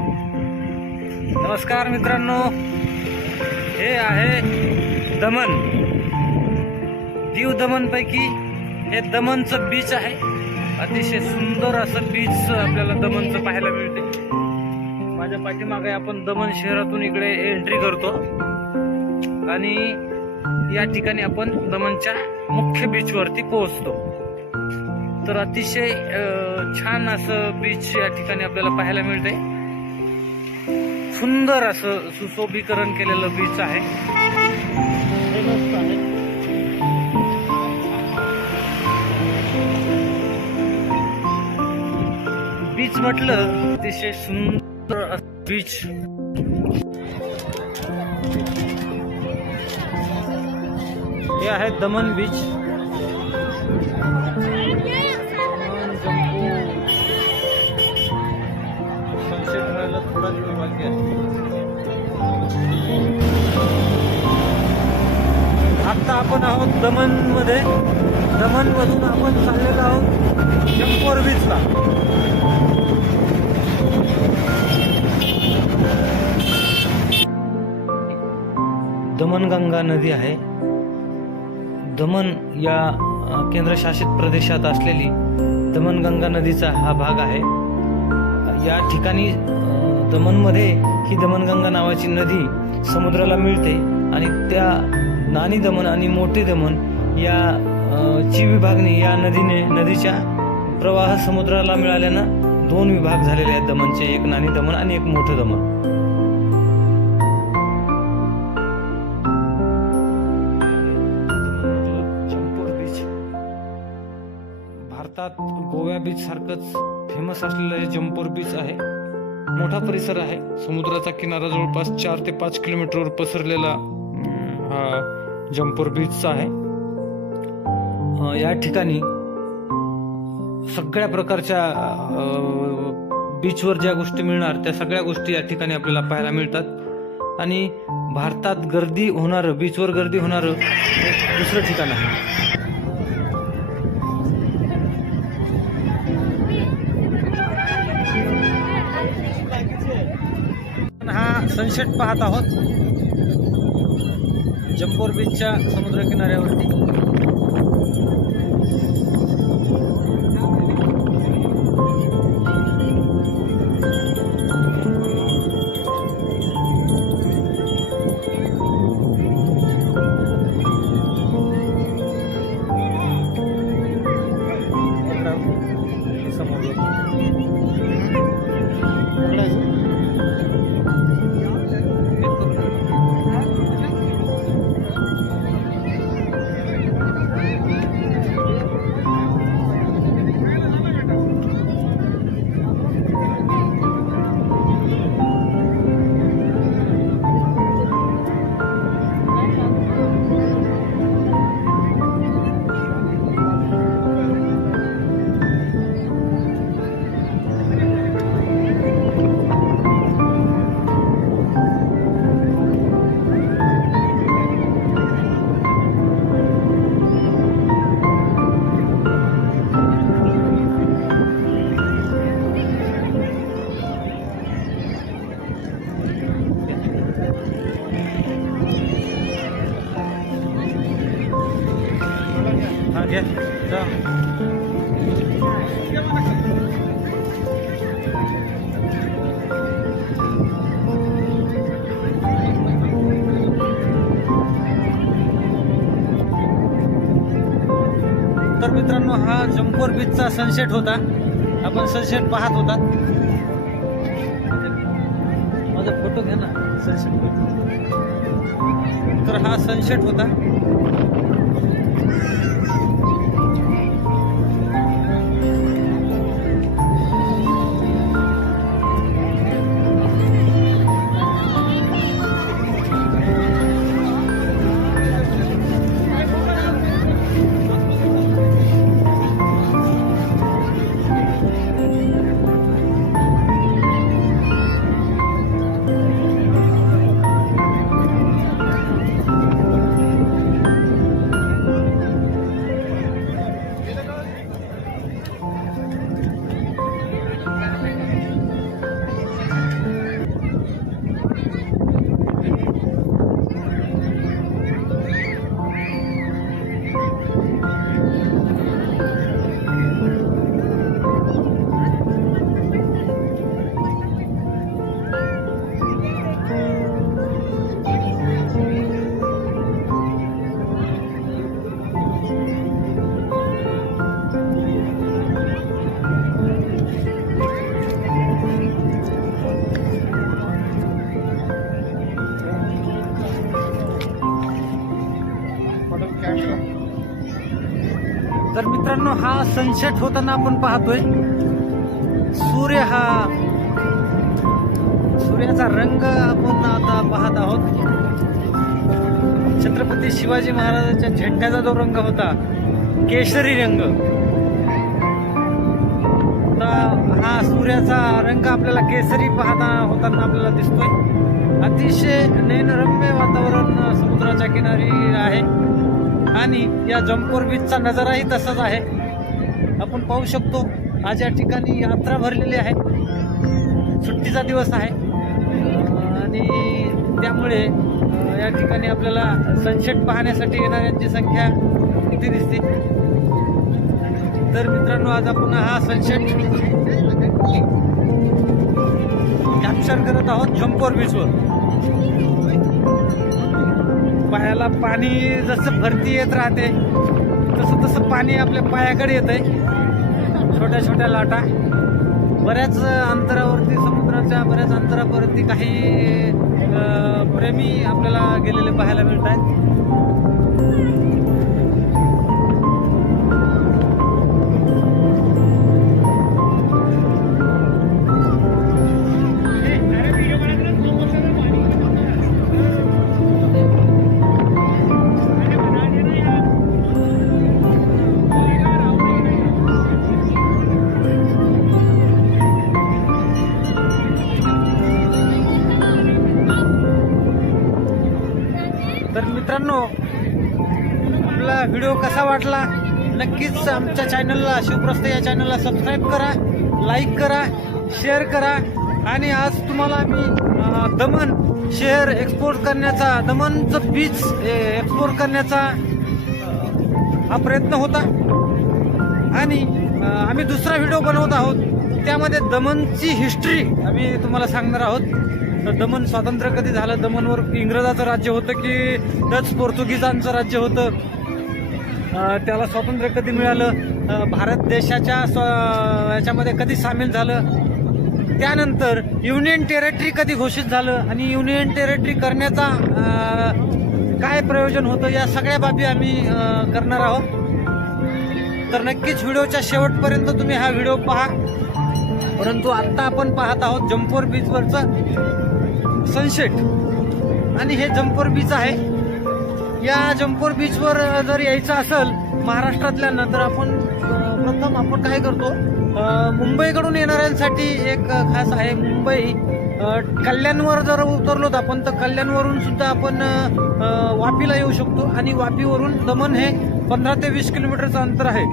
नमस्कार मित्रांनो. हे आहे दमन. दीव दमन पैकी हे दमनचं बीच आहे. अतिशय सुंदर असं बीच आपल्याला दमनचं पाहायला मिळते. माझ्या पाठीमागे आपण दमन शहरातून इकडे एंट्री करतो. आणि या ठिकाणी आपण दमनच्या मुख्य बीचवरती पोहोचतो. तर अतिशय छान असं बीच या ठिकाणी आपल्याला पाहायला मिळते. सुंदर असं सुशोभीकरण केलेलं बीच आहे. बीच म्हटलं अतिशय सुंदर असं बीच हे आहे दमन बीच सनसेट व्हायला थोडा वेळ बाकी आहे. आत्ता आपण आहोत दमनमध्ये दमन आपण चाललेलो आहोत जम्पोर बीचला दमनगंगा नदी आहे. दमन या केंद्रशासित प्रदेशात असलेली दमनगंगा नदीचा हा भाग आहे. या ठिकाणी दमनमध्ये ही दमनगंगा नावाची नदी समुद्राला मिळते आणि त्या नानी दमन आणि मोठे दमन या ची विभागणी या नदीने नदीच्या प्रवाह समुद्राला मिळाल्यानं दोन विभाग झालेले आहेत दमनचे एक नानी दमन आणि एक मोठं दमन. बीच भारतात गोव्या बीच सारखंच फेमस असलेलं हे जम्पोर बीच आहे. मोठा परिसर आहे. समुद्राचा किनारा जवळपास चार ते पाच किलोमीटरवर पसरलेला हा जमपूर बीचचा आहे. या ठिकाणी सगळ्या प्रकारच्या बीचवर ज्या गोष्टी मिळणार त्या सगळ्या गोष्टी या ठिकाणी आपल्याला पाहायला मिळतात. आणि भारतात गर्दी होणारं बीचवर गर्दी होणारं दुसरं ठिकाण आहे. हा सनसेट पाहत आहोत. जम्बोर बीचच्या समुद्रकिनाऱ्यावरती. सनसेट होता. आपण सनसेट पाहत होता. माझा फोटो घ्या ना सनसेट तर हा सनसेट होता. मित्रांनो हा सनसेट होताना आपण पाहतोय. सूर्य हा सूर्याचा रंग आपण आता पाहत आहोत. छत्रपती शिवाजी महाराजांच्या झेंड्याचा जो रंग होता केशरी रंग. तर हा सूर्याचा रंग आपल्याला केसरी पाहता होताना आपल्याला दिसतोय. अतिशय नयनरम्य वातावरण समुद्राच्या किनारी आहे. आणि या जमपूर बीचचा नजाराही तसाच आहे. आपण पाहू शकतो आज या ठिकाणी यात्रा भरलेली आहे. सुट्टीचा दिवस आहे. आणि त्यामुळे या ठिकाणी आपल्याला सनसेट पाहण्यासाठी येणाऱ्यांची संख्या किती दिसते? तर मित्रांनो आज आपण हा सनसेट कॅप्चर करत आहोत झंपोर बीचवर पायाला पाणी जसं भरती येत राहते तसं तसं पाणी आपल्या पायाकडे येत आहे छोट्या छोट्या लाटा. बऱ्याच अंतरावरती समुद्राच्या बऱ्याच अंतरावरती काही प्रेमी आपल्याला गेलेले पाहायला मिळत आहेत तर मित्रांनो आपला व्हिडिओ कसा वाटला? नक्कीच आमच्या चॅनलला शिवप्रस्थ या चॅनलला सबस्क्राईब करा लाईक करा शेअर करा. आणि आज तुम्हाला मी दमन शहर एक्सपोर्ट करण्याचा दमनचं बीच एक्सपोर्ट करण्याचा हा प्रयत्न होता. आणि आम्ही दुसरा व्हिडिओ बनवत आहोत. त्यामध्ये दमनची हिस्ट्री आम्ही तुम्हाला सांगणार आहोत. तर दमन स्वातंत्र्य कधी झालं? दमनवर इंग्रजाचं राज्य होतं की डच पोर्तुगीजांचं राज्य होतं? त्याला स्वातंत्र्य कधी मिळालं? भारत देशाच्या याच्यामध्ये कधी सामील झालं? त्यानंतर युनियन टेरिटरी कधी घोषित झालं? आणि युनियन टेरिटरी करण्याचा काय प्रयोजन होतं? या सगळ्या बाबी आम्ही करणार आहोत. तर नक्कीच व्हिडिओच्या शेवटपर्यंत तुम्ही हा व्हिडिओ पहा. परंतु आत्ता आपण पाहत आहोत जम्पोर बीचवरचं सनसेट आणि हे जम्पोर बीच आहे. या जम्पोर बीचवर जर यायचं असेल महाराष्ट्रातल्या तर आपण प्रथम आपण काय करतो मुंबईकडून येणाऱ्यांसाठी एक खास आहे मुंबई. कल्याणवर जर उतरलो तर आपण तर कल्याणवरून सुद्धा आपण वापीला येऊ शकतो. आणि वापीवरून दमन हे पंधरा ते वीस किलोमीटरचं अंतर आहे.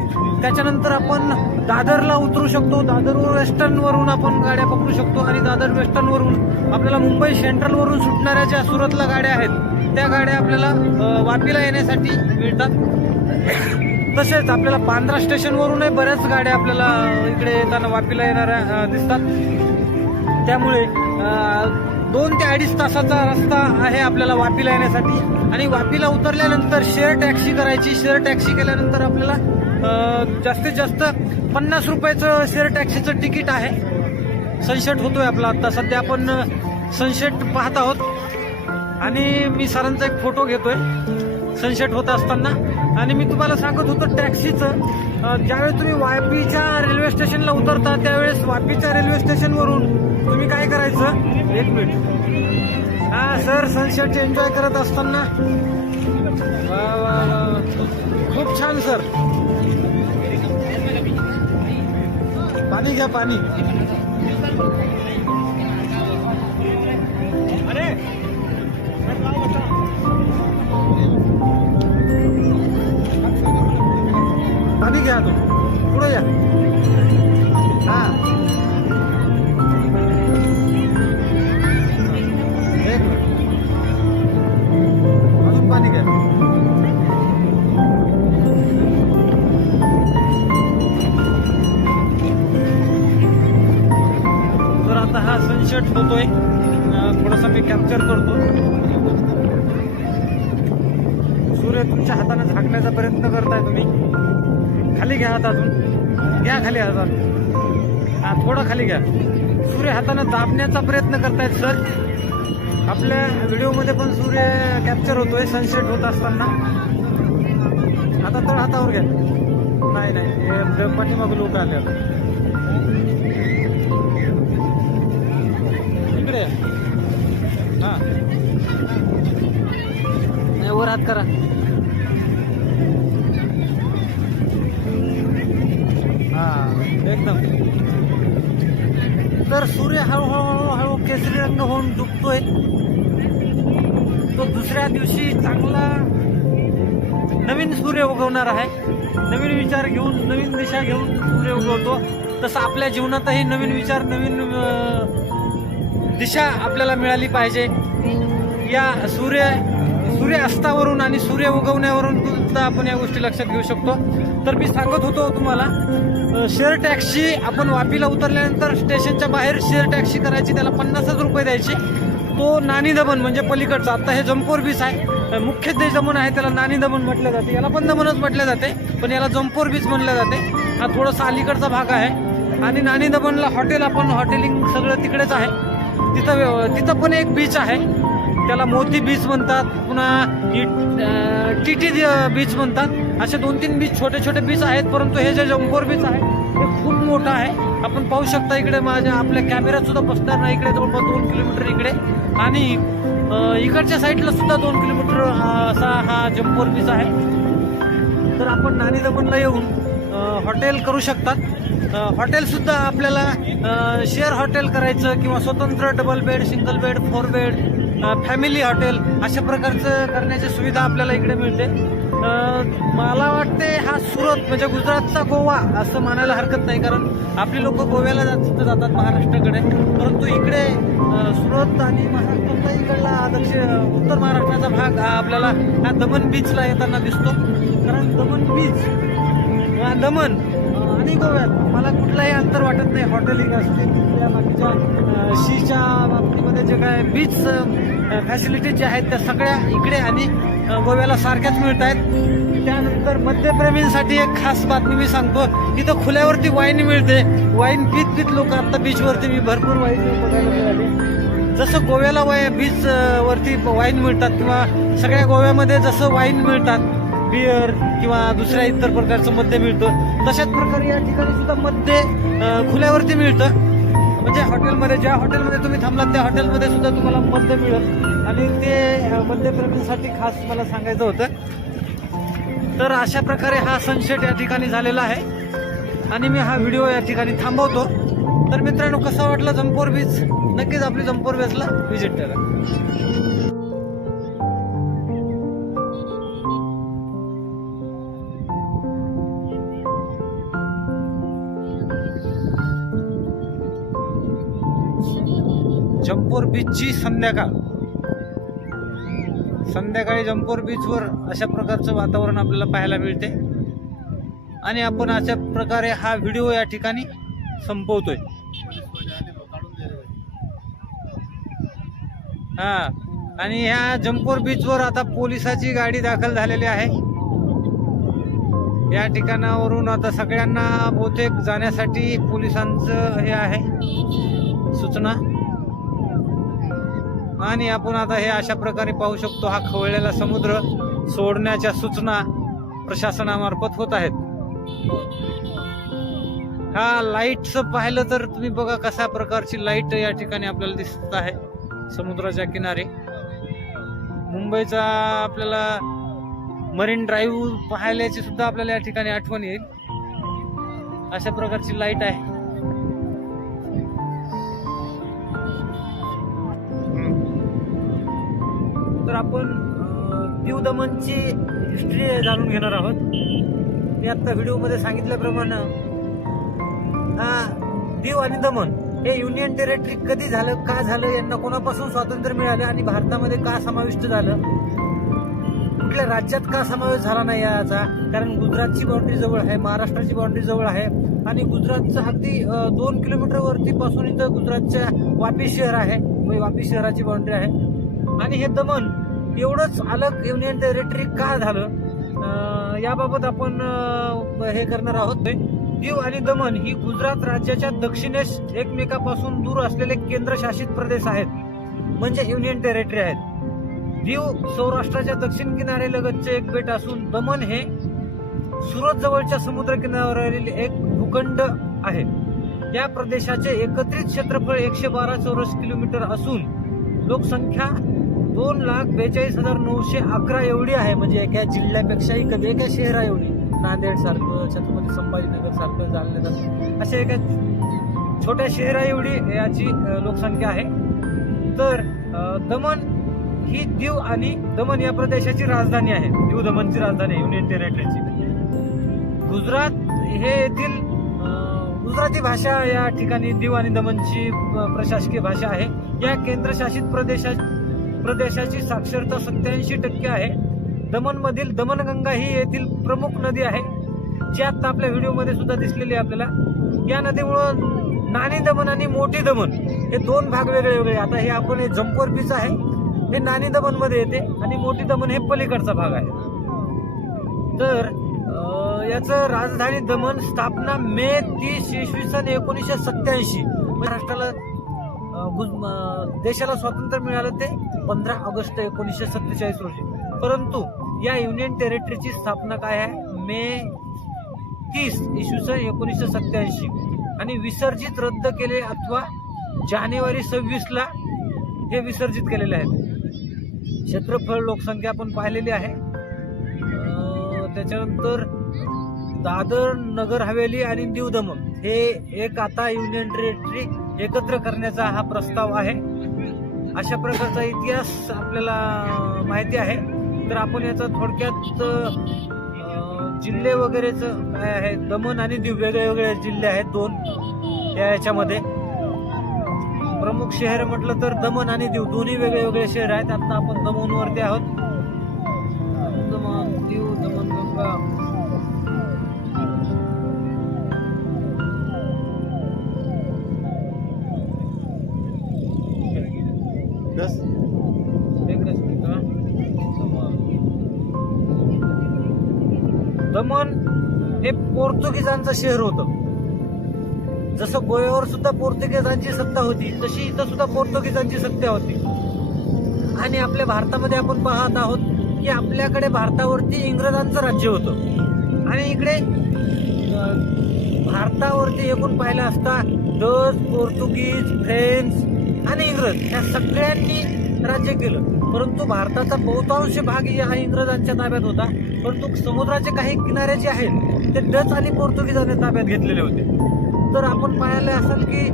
त्याच्यानंतर आपण दादरला उतरू शकतो. दादर वेस्टर्नवरून आपण गाड्या पकडू शकतो आणि दादर वेस्टर्नवरून आपल्याला मुंबई सेंट्रलवरून सुटणाऱ्या ज्या सुरतला गाड्या आहेत त्या गाड्या आपल्याला वापीला येण्यासाठी मिळतात. तसेच आपल्याला बांद्रा स्टेशनवरूनही बऱ्याच गाड्या आपल्याला इकडे येताना वापीला येणाऱ्या दिसतात. त्यामुळे दोन ते अडीच तासाचा रस्ता आहे आपल्याला वापीला येण्यासाठी. आणि वापीला उतरल्यानंतर शेअर टॅक्सी करायची. शेअर टॅक्सी केल्यानंतर आपल्याला जास्तीत जास्त पन्नास रुपयाचं शेअर टॅक्सीचं तिकीट आहे. सनसेट होतोय आपला आता. सध्या आपण सनसेट पाहत आहोत. आणि मी सरांचा एक फोटो घेतोय. सनसेट होत असताना. आणि मी तुम्हाला सांगत होतो टॅक्सीचं ज्यावेळेस तुम्ही वापीच्या रेल्वे स्टेशनला उतरता त्यावेळेस वापीच्या रेल्वे स्टेशनवरून तुम्ही काय करायचं? एक मिनिट हा सर सनसेट एन्जॉय करत असताना. खूप छान सर पाणी घ्या पाणी. करताय तुम्ही? खाली घ्या हात अजून. घ्या खाली हात अजून. हा थोडं खाली घ्या. सूर्य हाताने दाबण्याचा प्रयत्न करतायत सर. आपल्या व्हिडिओमध्ये पण सूर्य कॅप्चर होतोय सनसेट होत असताना. आता तळ हातावर घ्या. नाही नाही हे पाठीमागे लोक आले इकडे हा. नाही, वर हात करा. हा एकदम. तर सूर्य हळूहळू हळूहळू केसरी रंग होऊन डुबतोय. तो दुसऱ्या दिवशी चांगला नवीन सूर्य उगवणार आहे. नवीन विचार घेऊन नवीन दिशा घेऊन सूर्य उगवतो. तसं आपल्या जीवनातही नवीन विचार नवीन दिशा आपल्याला मिळाली पाहिजे. या सूर्य सूर्य अस्तावरून आणि सूर्य उगवण्यावरून सुद्धा आपण या गोष्टी लक्षात घेऊ शकतो. तर मी सांगत होतो तुम्हाला शेअर टॅक्सी आपण वापीला उतरल्यानंतर स्टेशनच्या बाहेर शेअर टॅक्सी करायची त्याला पन्नासच रुपये द्यायचे. तो नानी दमन म्हणजे पलीकडचा. आता हे जमपोर बीच आहे. मुख्य जे दमन आहे त्याला नानी दमन म्हटलं जाते. याला पण दमनच म्हटलं जाते पण याला जमपोर बीच म्हटलं जाते. हा थोडासा अलीकडचा भाग आहे. आणि नानी दमनला हॉटेल आपण हॉटेलिंग सगळं तिकडेच आहे. तिथं तिथं पण एक बीच आहे. त्याला मोती बीच म्हणतात. पुन्हा टी टी बीच म्हणतात. असे दोन तीन बीच छोटे छोटे बीच आहेत परंतु हे जे जंपोर बीच आहे ते खूप मोठं आहे. आपण पाहू शकता इकडे माझ्या आपल्या कॅमेऱ्यात सुद्धा बसणार नाही इकडे जवळपास दोन किलोमीटर इकडे. आणि इकडच्या साईडला सुद्धा दोन किलोमीटर असा हा जंपोर बीच आहे. तर आपण नाणी दमनला येऊन हॉटेल करू शकतात. हॉटेलसुद्धा आपल्याला शेअर हॉटेल करायचं किंवा स्वतंत्र double bed single bed four bed family hotel अशा प्रकारचं करण्याची सुविधा आपल्याला इकडे मिळते. मला वाटते हा सुरत म्हणजे गुजरातचा गोवा असं म्हणायला हरकत नाही कारण आपली लोक गोव्याला जात जातात महाराष्ट्राकडे. परंतु इकडे सुरत आणि महाराष्ट्राचा इकडला दक्षिण उत्तर महाराष्ट्राचा भाग हा आपल्याला हा दमन बीचला येताना दिसतो. कारण दमन बीच किंवा दमन आणि गोव्यात मला कुठलाही अंतर वाटत नाही हॉटेलिंग असते त्या बाकीच्या शीच्या बाबतीमध्ये जे काय बीच फॅसिलिटीज ज्या आहेत त्या सगळ्या इकडे आणि गोव्याला सारख्याच मिळत आहेत. त्यानंतर मद्यप्रेमींसाठी एक खास बातमी मी सांगतो. तिथं खुल्यावरती वाईन मिळते. वाईन पित पित लोक आता बीचवरती मी भरपूर वाईन बघायला जसं गोव्याला वाय बीच वरती वाईन मिळतात किंवा सगळ्या गोव्यामध्ये जसं वाईन मिळतात बिअर किंवा दुसऱ्या इतर प्रकारचं मद्य मिळतं तशाच प्रकारे या ठिकाणी सुद्धा मद्य खुल्यावरती मिळतं. म्हणजे हॉटेलमध्ये ज्या हॉटेलमध्ये तुम्ही थांबलात त्या हॉटेलमध्ये सुद्धा तुम्हाला मद्य मिळेल. आणि ते अं, मद्यप्रेमींसाठी खास मला सांगायचं होतं. तर अशा प्रकारे हा सनसेट या ठिकाणी झालेला आहे. आणि मी हा व्हिडिओ या ठिकाणी थांबवतो. तर मित्रांनो कसा वाटला जंपोर बीच नक्कीच आपली जंपोर बीचला व्हिजिट करा. जंपोर बीचची संध्याकाळ. संध्याकाळी जंपोर बीचवर अशा प्रकारचं वातावरण आपल्याला पाहायला मिळते. आणि आपण अशा प्रकारे हा व्हिडिओ या ठिकाणी संपवतोय. हा आणि ह्या जंपोर बीचवर आता पोलिसाची गाडी दाखल झालेली आहे. या ठिकाणावरून आता सगळ्यांना बहुतेक जाण्यासाठी पोलिसांचं हे आहे. सूचना. आणि आपण आता हे अशा प्रकारे पाहू शकतो हा खवळलेला समुद्र सोडण्याच्या सूचना प्रशासनामार्फत होत आहेत. हा लाईटचं पाहिलं तर तुम्ही बघा कशा प्रकारची लाइट या ठिकाणी आपल्याला दिसत आहे समुद्राच्या किनारी. मुंबईचा आपल्याला मरीन ड्राईव्ह पाहायल्याची सुद्धा आपल्याला या ठिकाणी आठवण येईल. अशा प्रकारची लाइट आहे. आपण दीव दमनची हिस्ट्री जाणून घेणार आहोत. मी आत्ता व्हिडिओमध्ये सांगितल्याप्रमाणे हा दीव आणि दमन हे युनियन टेरिटरी कधी झालं का झालं यांना कोणापासून स्वातंत्र्य मिळालं आणि भारतामध्ये का समाविष्ट झालं? कुठल्या राज्यात का समावेश झाला नाही याचा? कारण गुजरातची बाउंड्री जवळ आहे महाराष्ट्राची बाउंड्री जवळ आहे आणि गुजरातचं अगदी दोन किलोमीटरवरती पासून इथं गुजरातच्या वापी शहर आहे म्हणजे वापी शहराची बाउंड्री आहे. आणि हे दमन एवढंच अलग युनियन टेरिटरी का झालं? याबाबत आपण हे करणार आहोत. दीव आणि दमन ही गुजरात राज्याच्या दक्षिणेस एकमेकापासून दूर असलेले केंद्रशासित प्रदेश आहेत. म्हणजे युनियन टेरिटरी आहेत. दीव सौराष्ट्राच्या दक्षिण किनारेलगतचे एक बेट असून दमन हे सुरत जवळच्या समुद्र किनाऱ्यावरील एक भूखंड आहे. या प्रदेशाचे एकत्रित क्षेत्रफळ एकशे बारा चौरस किलोमीटर असून लोकसंख्या दोन लाख बेचाळीस हजार नऊशे अकरा एवढी आहे. म्हणजे एका जिल्ह्यापेक्षाही कमी एका शहरा एवढी. नांदेड सारखं छत्रपती संभाजीनगर सारखं जालना सारखं. अशा एका छोट्या शहरा एवढी याची लोकसंख्या आहे. तर दमन दमण ही दीव आणि दमण या प्रदेशाची राजधानी आहे. दीव दमणची राजधानी आहे युनियन टेरिटरीची गुजरात हे येथील गुजराती भाषा या ठिकाणी दीव आणि दमणची प्रशासकीय भाषा आहे. या केंद्रशासित प्रदेशा प्रदेशाची साक्षरता सत्याऐंशी टक्के आहे. दमणमधील दमणगंगा ही येथील प्रमुख नदी आहे. जी आता आपल्या व्हिडिओमध्ये सुद्धा दिसलेली आहे आपल्याला. या नदीमुळं नानी दमन आणि मोठी दमन हे दोन भाग वेगळे वेगळे आता हे आपण हे जम्पोर बीच आहे. हे नानी दमनमध्ये येते आणि मोठी दमन हे पलीकडचा भाग आहे. तर याचं राजधानी दमन स्थापना मे तीस इसवी सन एकोणीसशे सत्याऐंशी महाराष्ट्राला देशाला स्वातंत्र्य मिळालं ते पंधरा ऑगस्ट एकोणीसशे सत्तेचाळीस रोजी. परंतु या युनियन टेरिटरीची स्थापना काय आहे? मे तीस इसवी सन एकोणीसशे सत्याऐंशी आणि विसर्जित रद्द केले अथवा जानेवारी सव्वीसला हे विसर्जित केलेले आहेत. क्षेत्रफळ लोकसंख्या आपण पाहिलेली आहे. त्याच्यानंतर दादर नगर हवेली आणि दीव दमण हे एक आता युनियन टेरिटरी एकत्र करण्याचा हा प्रस्ताव आहे. अशा प्रकारचा इतिहास आपल्याला माहिती आहे. तर आपण याचा थोडक्यात जिल्हे वगैरेचं काय आहे दमण आणि दीव वेगळे वेगळे जिल्हे आहेत दोन या याच्यामध्ये. प्रमुख शहर म्हटलं तर दमण आणि दीव दोन्ही वेगळे वेगळे शहर आहेत. आता आपण दमणवरती आहोत. बस एकच हे पोर्तुगीजांचं शहर होतं. जसं गोव्यावर सुद्धा पोर्तुगीजांची सत्ता होती तशी इथं सुद्धा पोर्तुगीजांची सत्ता होती. आणि आपल्या भारतामध्ये आपण पाहत आहोत की आपल्याकडे भारतावरती इंग्रजांचं राज्य होतं. आणि इकडे भारतावरती एकूण पाहिलं असता डच पोर्तुगीज फ्रेंच इंग्रज या सगळ्यांनी राज्य केलं. परंतु भारताचा बहुतांश भाग हा इंग्रजांच्या ताब्यात होता. परंतु समुद्राचे काही किनारे जे आहेत ते डच आणि पोर्तुगीजांनी ताब्यात घेतलेले होते. तर आपण पाहिलं असाल की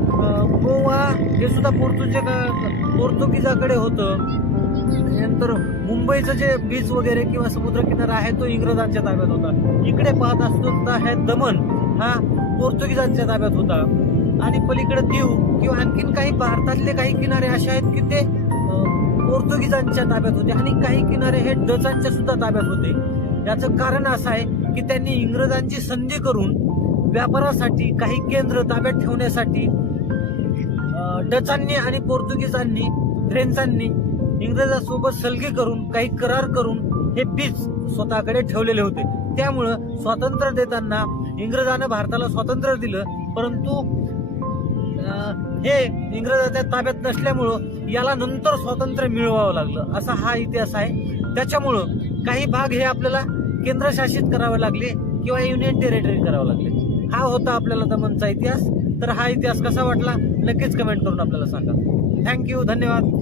गोवा हे सुद्धा पोर्तुजे पोर्तुगीजाकडे होतं. नंतर मुंबईचं जे बीच वगैरे किंवा समुद्र किनारा आहे तो इंग्रजांच्या ताब्यात होता. इकडे पाहत असतो तर हे दमन हा पोर्तुगीजांच्या ताब्यात होता. आणि पलीकडे दीव किंवा आणखीन काही भारतातले काही किनारे असे आहेत की ते पोर्तुगीजांच्या ताब्यात होते आणि काही किनारे हे डचांच्या सुद्धा ताब्यात होते. याचं कारण असं आहे की त्यांनी इंग्रजांची संधी करून व्यापारासाठी काही केंद्र ताब्यात ठेवण्यासाठी डचांनी आणि पोर्तुगीजांनी फ्रेंचांनी इंग्रजांसोबत सलगी करून काही करार करून हे बीच स्वतःकडे ठेवलेले होते. त्यामुळं स्वातंत्र्य देताना इंग्रजानं भारताला स्वातंत्र्य दिलं परंतु हे इंग्रजाच्या ताब्यात नसल्यामुळं याला नंतर स्वातंत्र्य मिळवावं लागलं. असा हा इतिहास आहे. त्याच्यामुळं काही भाग हे आपल्याला केंद्रशासित करावे लागले किंवा युनियन टेरिटरी करावं लागले. हा होता आपल्याला दमनचा इतिहास. तर हा इतिहास कसा वाटला? नक्कीच कमेंट करून आपल्याला सांगा. थँक्यू धन्यवाद.